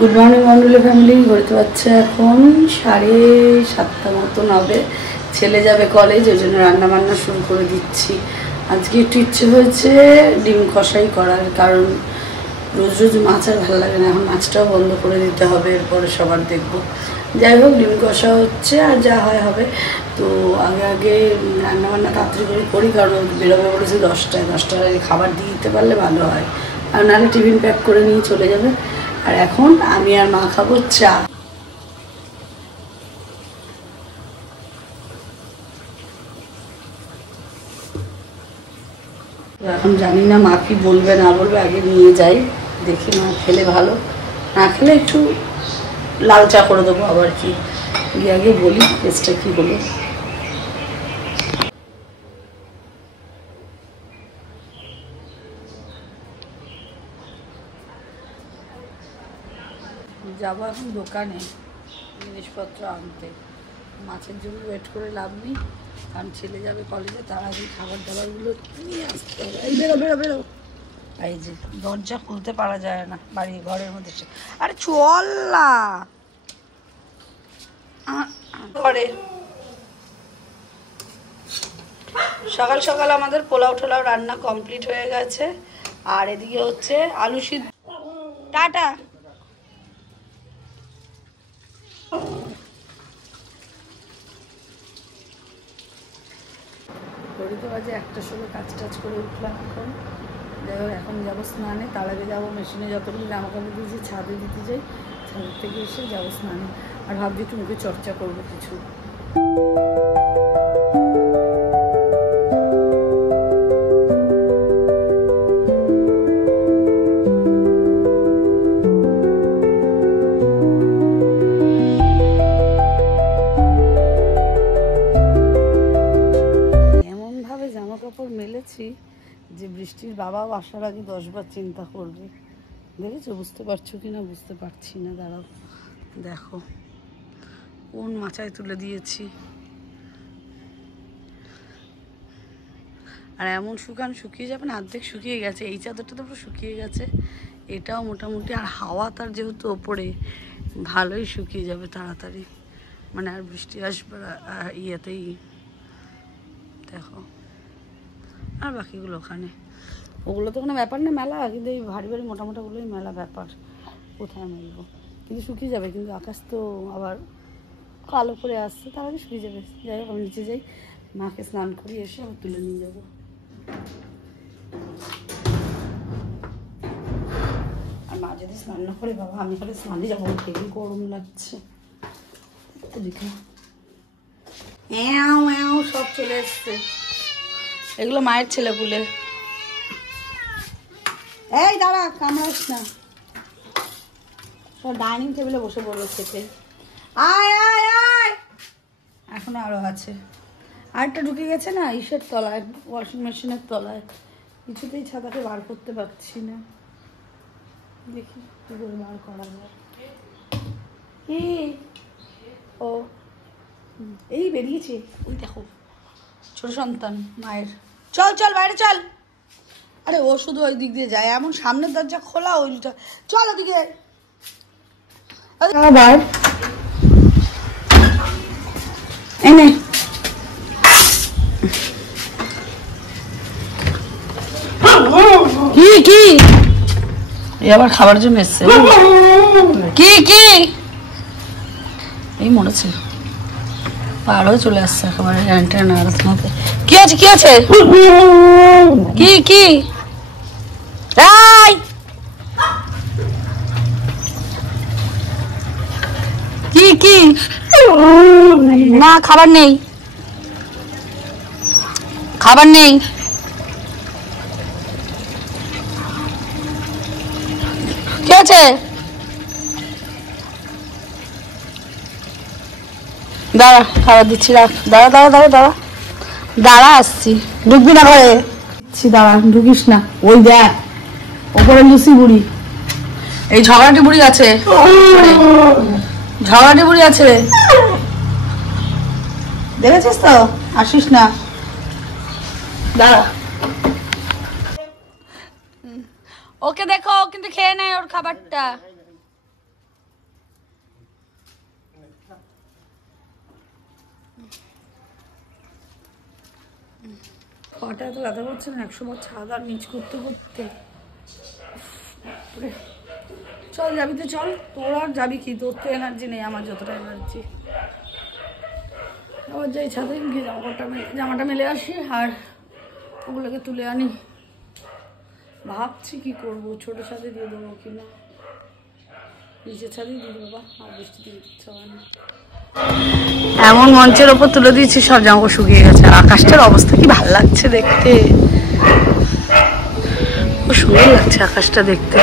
Good morning মন্ডলী family. ঘুরতে পারছে এখন 7:30 মতন হবে। ছেলে যাবে কলেজ, ওই জন্য রান্না বান্না শুরু করে দিচ্ছি। আজকে একটু ইচ্ছে হয়েছে ডিম কষাই করার, কারণ রোজ রোজ মাছ আর ভালো লাগে না। এখন মাছটাও বন্ধ করে দিতে হবে, এরপরে সবার দেখবো। যাই হোক, ডিম কষা হচ্ছে আর যা হয় হবে। তো আগে রান্নাবান্না তাড়াতাড়ি করে করি, কারণ বেরোবে বলেছে 10টায় আগে খাবার দিয়ে দিতে পারলে ভালো হয়, আর নাহলে টিফিন প্যাক করে নিয়ে চলে যাবে। আর এখন আমি আর মা খাবো চা। এখন জানি না মা কি বলবে না বলবে, আগে নিয়ে যাই দেখি। মা খেলে ভালো, না খেলে একটু লাল চা করে দেবো। আবার কি গিয়ে আগে বলি টেস্টটা কি হলো। যাবো এখন দোকানে জিনিসপত্র আনতে। মাছের জন্য ওয়েট করে লাভ নেই, কারণ ছেলে যাবে কলেজে, তার আগে খাবার দাবারগুলো নিয়ে আসতে হবে। এই বেরো বেরো বেরো। এই যে দরজা খুলতে পারা যায় না বাড়ি ঘরের মধ্যে। আরে চল না ঘরে। সকাল সকাল আমাদের পোলাও টোলাও রান্না কমপ্লিট হয়ে গেছে। আর এদিকে হচ্ছে আলু সিদ্ধ। টাটা। ঘড়িতে বাজে 1টার সময় কাজ টাজ করে উঠলাম। এখন যাবো স্নানে। তার আগে যাবো মেশিনে যতগুলো জামা কাপড় দিয়েছি ছাদে দিতে যাই, ছাদের থেকে এসে যাবো স্নানে। আর ভাবছি একটু মুখে চর্চা করবো কিছু। মেলেছি যে বৃষ্টির বাবাও আসার আগে 10 বার চিন্তা করবে। দেখেছো? বুঝতে পারছো কিনা বুঝতে পারছি না, দাঁড়াও দেখো কোন মাচায় তুলে দিয়েছি। আর এমন শুকিয়ে যাবে না, অর্ধেক শুকিয়ে গেছে। এই চাদরটা তো পুরো শুকিয়ে গেছে, এটাও মোটামুটি। আর হাওয়া তার যেহেতু ওপরে, ভালোই শুকিয়ে যাবে তাড়াতাড়ি। মানে আর বৃষ্টি আসবে ইয়েতেই। দেখো, আর বাকিগুলো ওখানে, ওগুলো তো কোনো ব্যাপার না মেলা, কিন্তু এই ভারী ভারী মোটা মোটাগুলোই মেলা ব্যাপার। কোথায় মেলবো? কিন্তু শুকিয়ে যাবে, কিন্তু আকাশ তো আবার কালো করে আসছে, তার আগে শুকিয়ে যাবে। যাই হোক, আমি নিচে যাই, মাকে স্নান করিয়ে এসে আবার তুলে নিয়ে যাবো। আর মা যদি স্নান না করে, বাবা আমি তাহলে স্নানে যাবো, খেয়ে গরম লাগছে। দেখে সব চলে এসছে। এগুলো মায়ের ছেলে পুলে। এই দাঁড়া, কামড়াস না। সব ডাইনিং টেবিলে বসে পড়বে খেতে। আয় আয় আয়, এখনো আরো আছে। আরেকটা ঢুকে গেছে না ইসের তলায়, ওয়াশিং মেশিনের তলায়। কিছুতেই ছাতাকে বার করতে পারছি না, দেখি কি করে বার করা যায়। কি ও এই বেরিয়েছে, ওই দেখো ছোট সন্তান মায়ের। চল চল বাইরে চল। আরে ও শুধু ওই দিক দিয়ে যায়, এমন সামনের দরজা খোলা, ওইটা চল ওদিকে। আবার এনে কি কি আবার খাবার জন্য এসছে। কি কি এই মরেছে, পার হয়ে চলে আসছে একেবারে। কি আছে কি আছে? কি কি কি কি? না খাবার নেই, খাবার নেই। কি আছে? দাঁড়া খাবার দিচ্ছি, রাখ। দাঁড়া দাঁড়া দাঁড়া দাঁড়া দাঁড়া, আসছি। ঢুকবি না ঘরে? দাঁড়া, ঢুকিস না। ওই দেখ ওপরে লুসি বুড়ি, এই ঝগড়াটি বুড়ি আছে, ঝগড়াটি বুড়ি আছে, দেখেছিস তো? আসিস না, দাঁড়া। ওকে দেখো, কিন্তু খেয়ে নেয় ওর খাবারটা। পাটা এত ব্যথা করছে না, 100 বার ছাদ আর নিচ করতে করতে। চল যাবি তো চল, তোর আর যাবি কি, তোর তো এনার্জি নেই, আমার যতটা এনার্জি। আবার যাই ছাদে গিয়ে জামাটা মেলে আসি আর ওগুলোকে তুলে আনি। ভাবছি কি করব, ছোট ছাদে দিয়ে দেবো কিনা, নিচের ছাদেই দিয়ে দেবো। আর বৃষ্টি দিয়ে দিচ্ছে এমন মঞ্চের ওপর তুলে দিয়েছি, সব জামা শুকিয়ে গেছে। আকাশটার অবস্থা কি ভালো লাগছে দেখতে, খুব সুন্দর লাগছে আকাশটা দেখতে।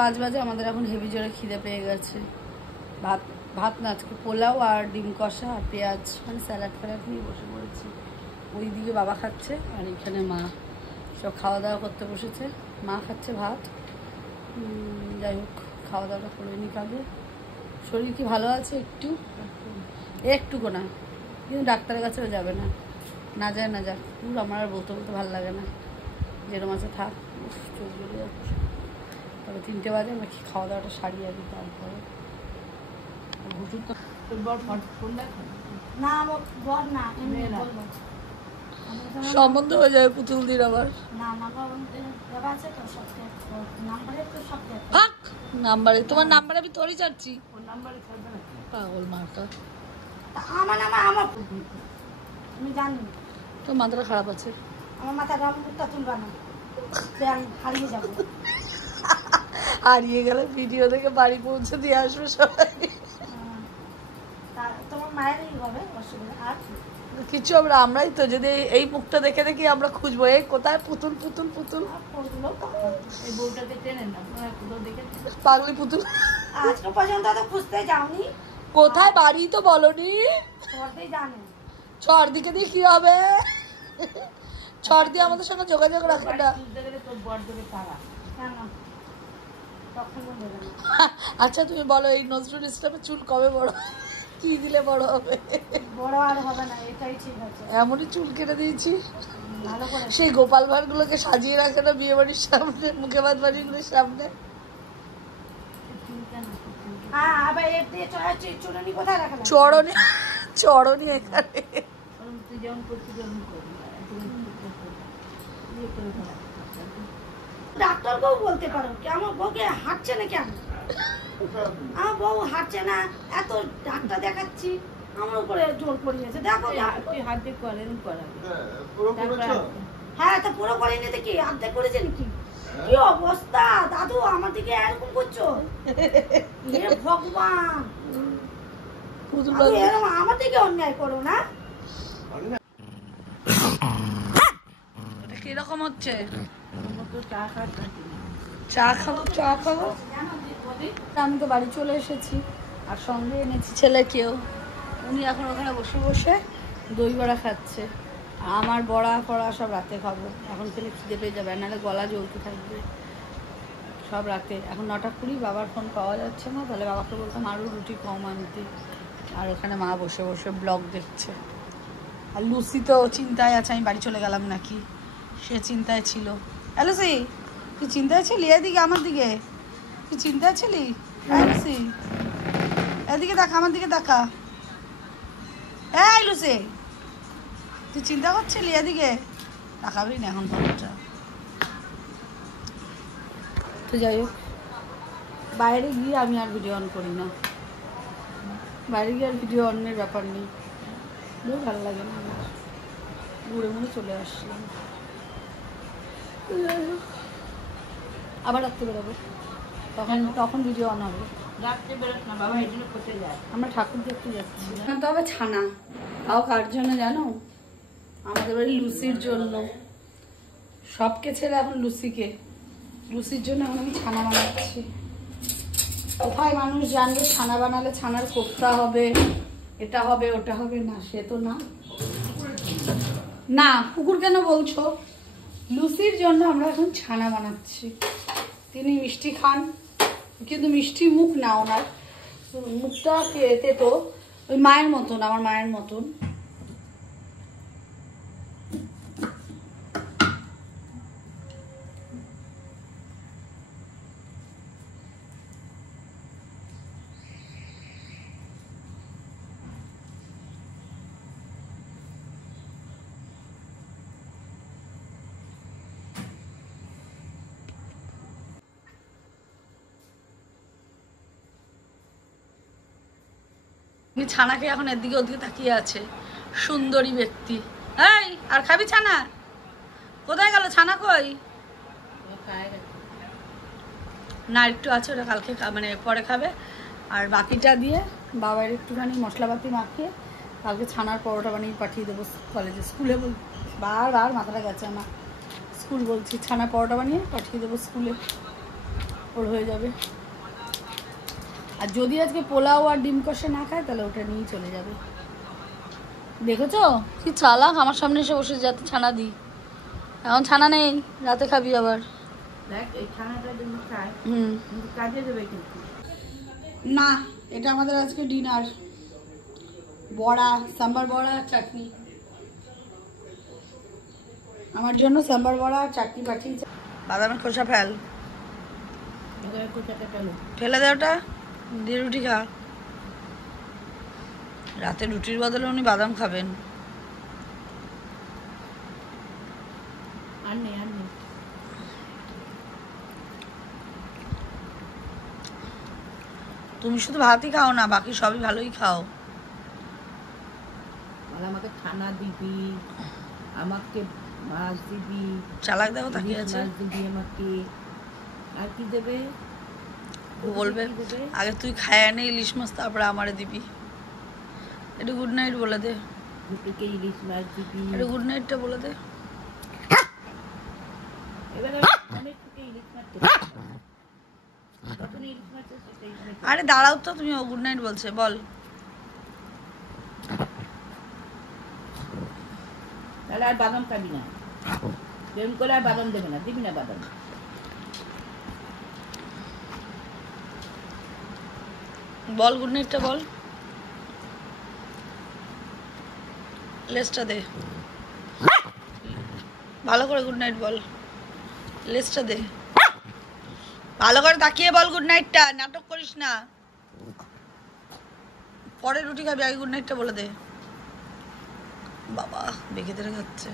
পাঁচ বাজে, আমাদের এখন হেভি জোরে খিদে পেয়ে গেছে। ভাত না, আজকে পোলাও আর ডিম কষা আর পেঁয়াজ, মানে স্যালাড ফ্যালাড নিয়ে বসে পড়েছি। ওই দিকে বাবা খাচ্ছে আর এখানে মা সব খাওয়া দাওয়া করতে বসেছে। মা খাচ্ছে ভাত। যাই হোক, খাওয়া দাওয়াটা করে নি কাজে। শরীর কি ভালো আছে একটুকু না, কিন্তু ডাক্তারের কাছেও যাবে না, না যায় না যাক। আমার আর বলতে ভালো লাগে না, যেরকম আছে থাক। চোখ জ্বলে যাচ্ছে। তবে 3টে বাজে আমরা খাওয়া দাওয়াটা সারিয়ে আনি। তারপরে সম্বন্ধ হয়ে যাবে পুতুল দিন আবার। নাম্বারে তোমার নাম্বার আমি তোরই চাচ্ছি, পাগল মার্কা। আমি জানি তোর মাথাটা খারাপ আছে। আমার মাথা রামপুরটা তুলবা না, হারিয়ে যাবো। হারিয়ে গেলে ভিডিও দেখে বাড়ি পৌঁছে দিয়ে আসবে সবাই। তোমার মায়েরই হবে অসুবিধা। আর কিছু আমরাই তো, যদি এই মুখটা দেখে দেখি আমরা খুঁজবো এই কোথায় পুতুল পুতুল পুতুল। এই বউটাকে টেনে না, পাগলি পুতুল। আজকে পর্যন্ত তো খুঁজতে যাওনি, কোথায় বাড়ি তো বলনি। জানে ছড় দিকে দিয়ে কি হবে, ছড় দিয়ে আমাদের সঙ্গে যোগাযোগ রাখে না। আচ্ছা তুমি বলো, এই নজরুল ইসলামের চুল কবে বড়, কি দিলে বড় হবে? বড় আর হবে না, এটাই ঠিক আছে। এমনই চুল কেটে দিয়েছি, সেই গোপাল ভাঁড় গুলোকে সাজিয়ে রাখে না বিয়ে বাড়ির সামনে, মুখে ভাত বাড়িগুলোর সামনে। চড়নি চড়নি এখানে। ডাক্তারকেও বলতে পারো আমার বউকে হাঁটছে না কেন, আমার বউ হাঁটছে না, এত ডাক্তার দেখাচ্ছি, আমার উপরে জোর পড়িয়েছে। দেখো হাতে করেন হ্যাঁ, তা পুরো করেনি কি অর্ধেক করেছে নাকি? কি অবস্থা দাদু, আমার দিকে এরকম করছো? ভগবান, আমার দিকে অন্যায় করো না। কিরকম হচ্ছে? চা খাবো। আমি তো বাড়ি চলে এসেছি আর সঙ্গে এনেছি ছেলেকেও। উনি এখন ওখানে বসে বসে দই বড়া খাচ্ছে। আমার বড়া ফড়া সব রাতে খাবো, এখন খেলে খিদে পেয়ে যাবে, নাহলে গলা জ্বলতে থাকবে সব রাতে। এখন 9টা 20, বাবার ফোন পাওয়া যাচ্ছে না, তাহলে বাবাকে বলতাম আরও রুটি কম আনতে। আর ওখানে মা বসে বসে ব্লগ দেখছে। আর লুসি তো চিন্তায় আছে আমি বাড়ি চলে গেলাম নাকি, সে চিন্তায় ছিল। লুসি তুই চিন্তায় ছিলি? এদিকে আমার দিকে, তুই চিন্তায় ছিলি? লুসি এদিকে দেখা, আমার দিকে দেখা। এই লুসি তুই চিন্তা করছিলি? এদিকে তাকাবি না এখন ফোনটা। তো যাই হোক, বাইরে গিয়ে আমি আর ভিডিও অন করি না, বাইরে গিয়ে আর ভিডিও অনের ব্যাপার নেই, ভালো লাগে না, ঘুরে মুড়ে চলে আসলাম। আবার রাত্রে বেরোবো, তখন ভিডিও অন হবে। রাত্রে বেরোস না বাবা, এই জন্য কোথায় যায়? আমরা ঠাকুর দেখতে যাচ্ছি। তবে ছানা তাও কার জন্য জানো? আমাদের বাড়ি লুসির জন্য। সবকে ছেড়ে এখন লুসির জন্য এখন আমি ছানা বানাচ্ছি। কোথায় মানুষ জানবে ছানা বানালে ছানার কোফতা হবে, এটা হবে ওটা হবে? না, সে তো না। না, কুকুর কেন বলছো? লুসির জন্য আমরা এখন ছানা বানাচ্ছি। তিনি মিষ্টি খান, কিন্তু মিষ্টি মুখ না ওনার, মুখটা খেতে তো ওই মায়ের মতন, আমার মায়ের মতন। ছানাকে এখন এদিকে ওদিকে তাকিয়ে আছে, সুন্দরী ব্যক্তি। এই, আর খাবি ছানা? কোথায় গেল ছানা? কই? না, একটু আছে, ওটা কালকে মানে পরে খাবে। আর বাকিটা দিয়ে বাবার একটুখানি মশলাপাতি মাখিয়ে কালকে ছানার পরোটা বানিয়ে পাঠিয়ে দেবো কলেজে। স্কুলে বারবার মাথাটা গেছে আমার, স্কুল বলছি, ছানার পরোটা বানিয়ে পাঠিয়ে দেবো স্কুলে, ওর হয়ে যাবে। আর যদি আজকে পোলাও আর ডিম কষে না খায় তাহলে ওটা নিয়েই চলে যাবে। দেখেছো কি চালাক, আমার সামনে এসে বসে যাতে ছানা দিই। এখন ছানা নেই, রাতে খাবি আবার। না, এটা আমাদের আজকে ডিনার। বড়া, সাম্বার বড়া আর চাটনি। আমার জন্য সাম্বার বড়া আর চাটনি পাঠিয়েছে। বাদামের খোসা ফেল, ফেলে দে ওটা, দিয়ে রুটি খা। রাতে রুটির বদলে উনি বাদাম খাবেন। তুমি শুধু ভাতই খাও না, বাকি সবই ভালোই খাও। আমাকে ছানা দিবি, আমাকে মাছ দিবি, চালাক দেখো তাকিয়ে আছে, মাছ দিবি আমাকে। আর কি দেবে? বলবে আগে তুই খায় আনে ইলিশ মাছ, তারপরে আমারে দিবি। একটু গুড নাইট বলে দে। দুটোকে ইলিশ মাছ দিবি। একটু গুড নাইটটা বলে দে। এবার অনেক থেকে ইলিশ মাছ তখন ইলিশ মাছ। আরে দাঁড়াও তো, তুমি ও গুড নাইট বলছে, বল। তাহলে আর বাদাম খাবি না, প্রেম করে আর বাদাম দেবে না, দিবি না বাদাম। বল গুড নাইটটা বল, লেসটা দে ভালো করে। গুড নাইট বল, লেসটা দে ভালো করে, তাকিয়ে বল গুড নাইটটা, নাটক করিস না। পরে রুটি খাবি, আগে গুড নাইটটা বলে দে। বাবা বেঁকে ধরে খাচ্ছে।